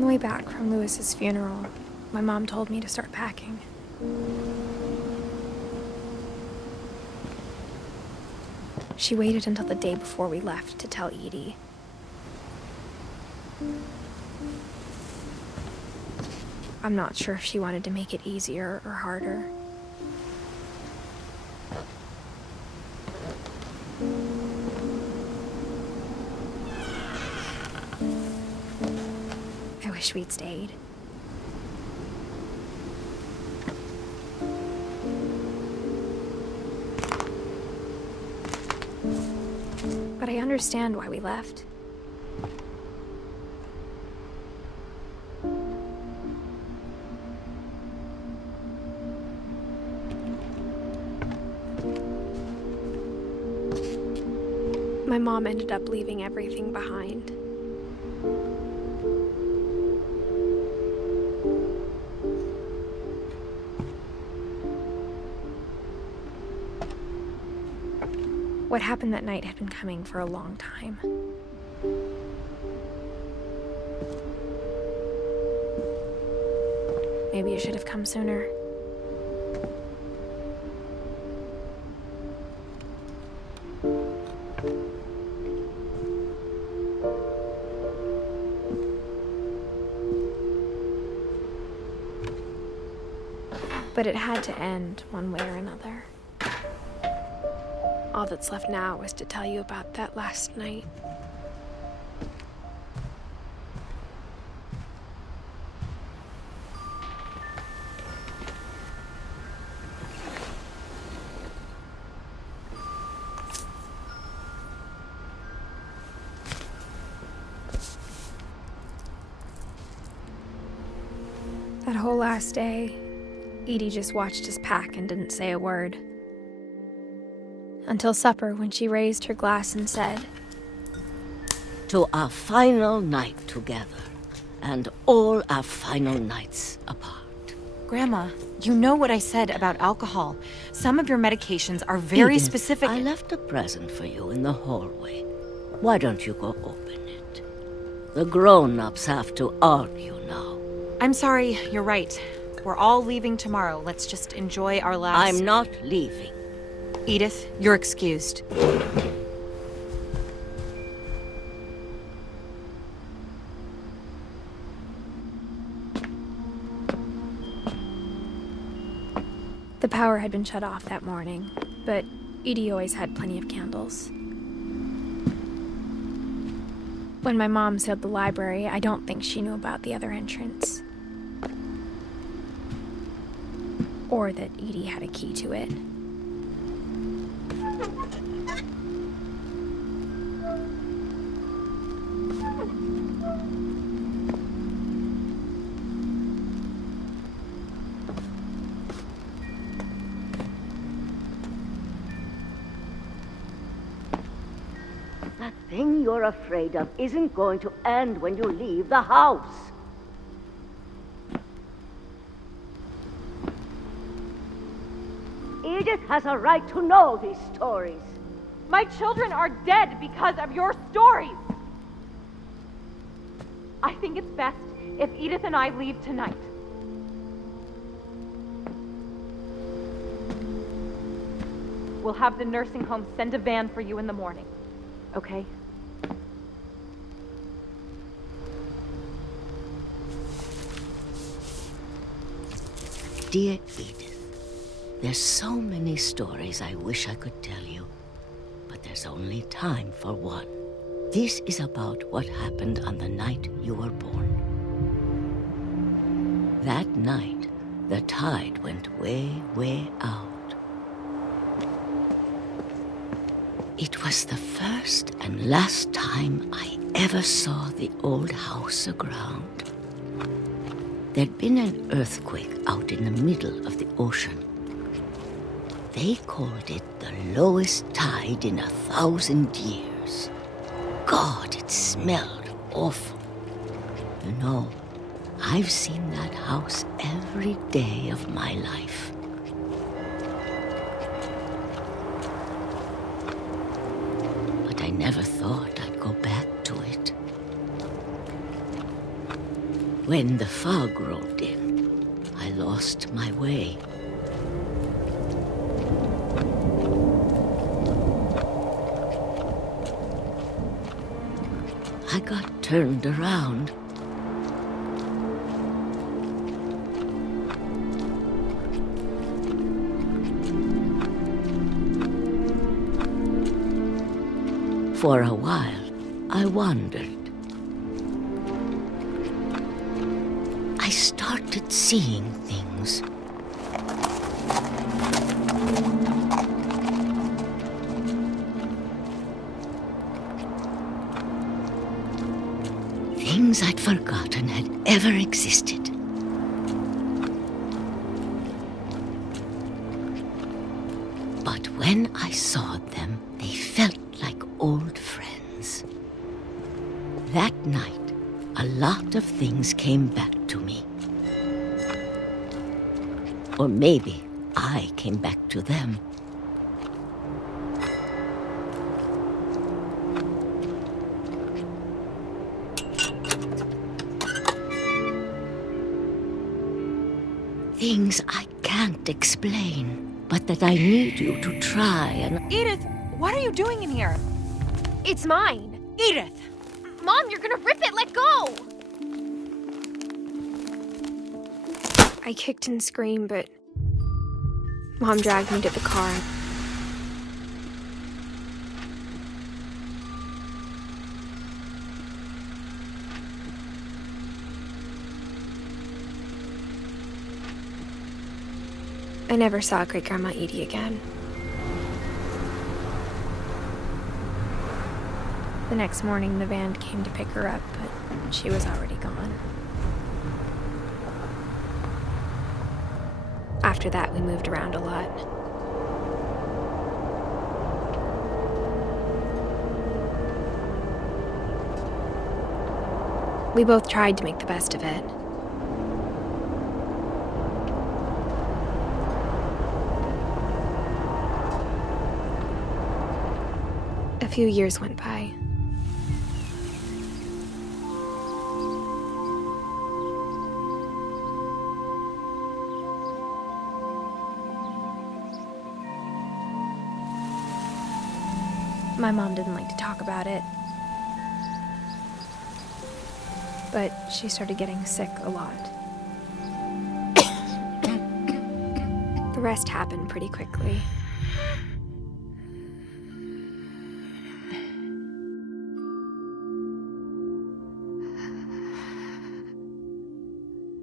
On the way back from Lewis's funeral, my mom told me to start packing. She waited until the day before we left to tell Edie. I'm not sure if she wanted to make it easier or harder. I wish we'd stayed. But I understand why we left. My mom ended up leaving everything behind. What happened that night had been coming for a long time. Maybe it should have come sooner. But it had to end one way or another. All that's left now is to tell you about that last night. That whole last day, Edie just watched us pack and didn't say a word. Until supper, when she raised her glass and said, "To our final night together, and all our final nights apart." Grandma, you know what I said about alcohol. Some of your medications are very Edith, specific. I left a present for you in the hallway. Why don't you go open it? The grown-ups have to argue now. I'm sorry, you're right. We're all leaving tomorrow. Let's just enjoy our last... I'm not leaving. Edith, you're excused. the power had been shut off that morning, but Edie always had plenty of candles. When my mom sealed the library, I don't think she knew about the other entrance. Or that Edie had a key to it. That thing you're afraid of isn't going to end when you leave the house. Edith has a right to know these stories. My children are dead because of your stories. I think it's best if Edith and I leave tonight. We'll have the nursing home send a van for you in the morning, okay? Dear Edith, there's so many stories I wish I could tell you, but there's only time for one. This is about what happened on the night you were born. That night, the tide went way, way out. It was the first and last time I ever saw the old house aground. There'd been an earthquake out in the middle of the ocean. They called it the lowest tide in 1,000 years. God, it smelled awful. You know, I've seen that house every day of my life. But I never thought I'd go back to it. when the fog rolled in, I lost my way. I got turned around. For a while, I wandered. I started seeing things. Things I'd forgotten had ever existed. But when I saw them, they felt like old friends. That night, a lot of things came back to me. Or maybe I came back to them. Things I can't explain, but that I need you to try and... Edith, what are you doing in here? It's mine! Edith! Mom, you're gonna rip it! Let go! I kicked and screamed, but Mom dragged me to the car. I never saw Great-Grandma Edie again. The next morning, the van came to pick her up, but she was already gone. After that, we moved around a lot. We both tried to make the best of it. A few years went by. My mom didn't like to talk about it, but she started getting sick a lot. The rest happened pretty quickly.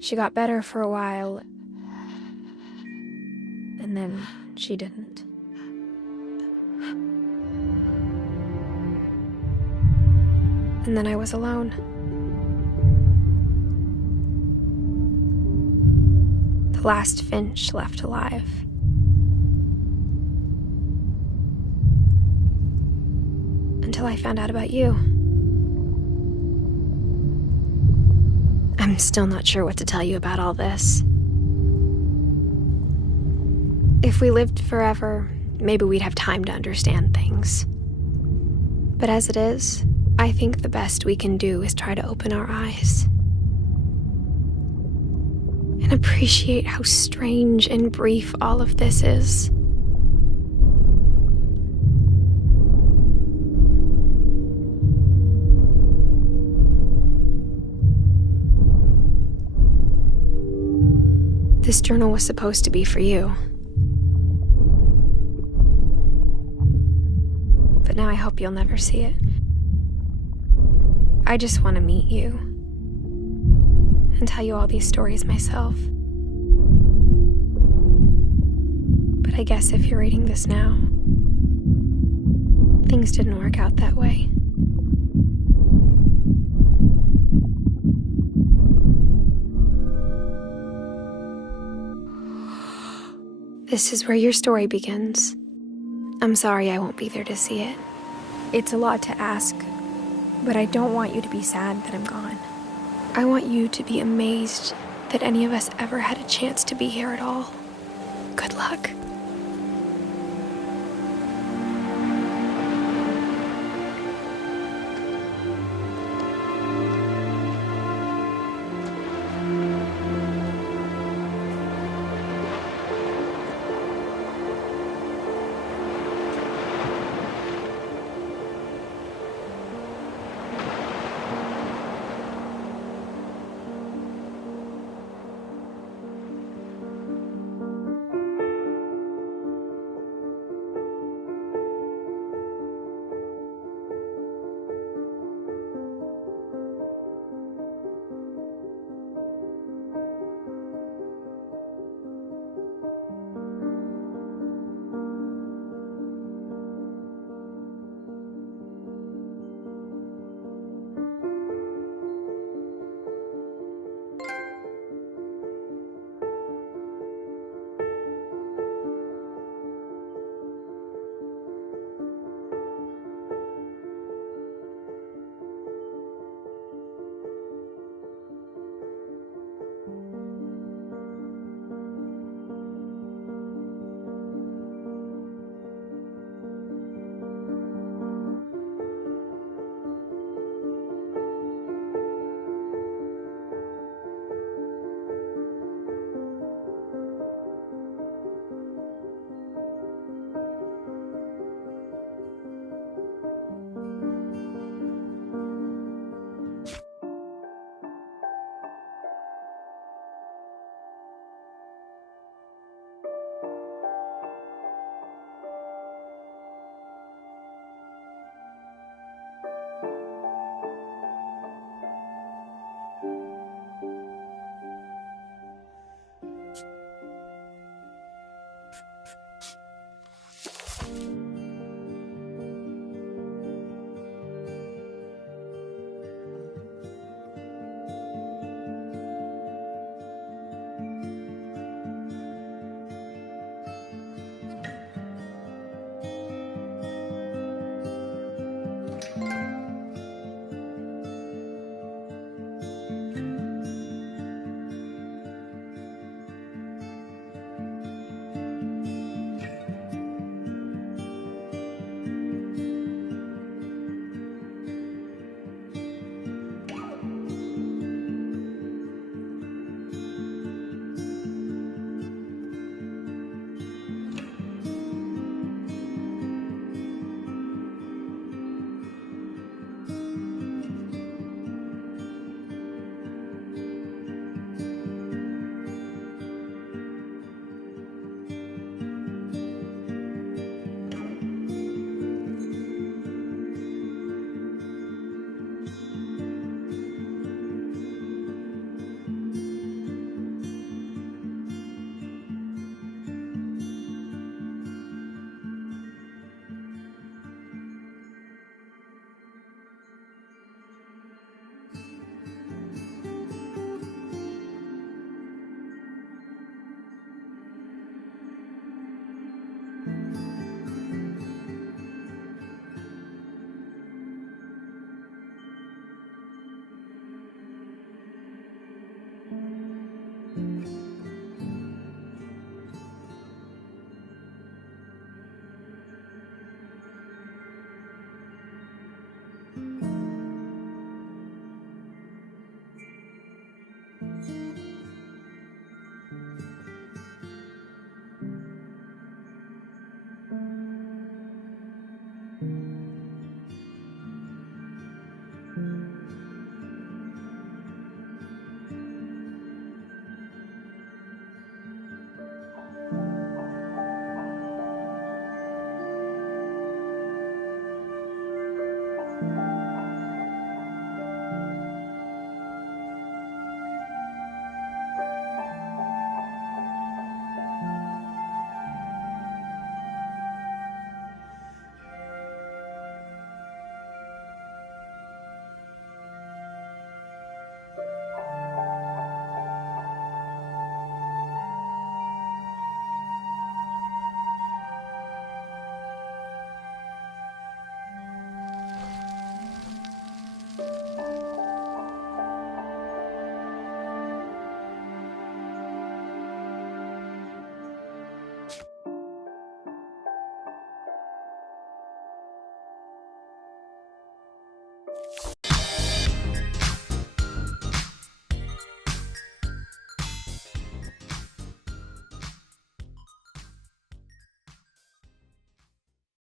She got better for a while, and then she didn't. And then I was alone. The last Finch left alive. Until I found out about you. I'm still not sure what to tell you about all this. If we lived forever, maybe we'd have time to understand things. But as it is, I think the best we can do is try to open our eyes. And appreciate how strange and brief all of this is. This journal was supposed to be for you. But now I hope you'll never see it. I just want to meet you and tell you all these stories myself. But I guess if you're reading this now, things didn't work out that way. This is where your story begins. I'm sorry I won't be there to see it. It's a lot to ask, but I don't want you to be sad that I'm gone. I want you to be amazed that any of us ever had a chance to be here at all. Good luck.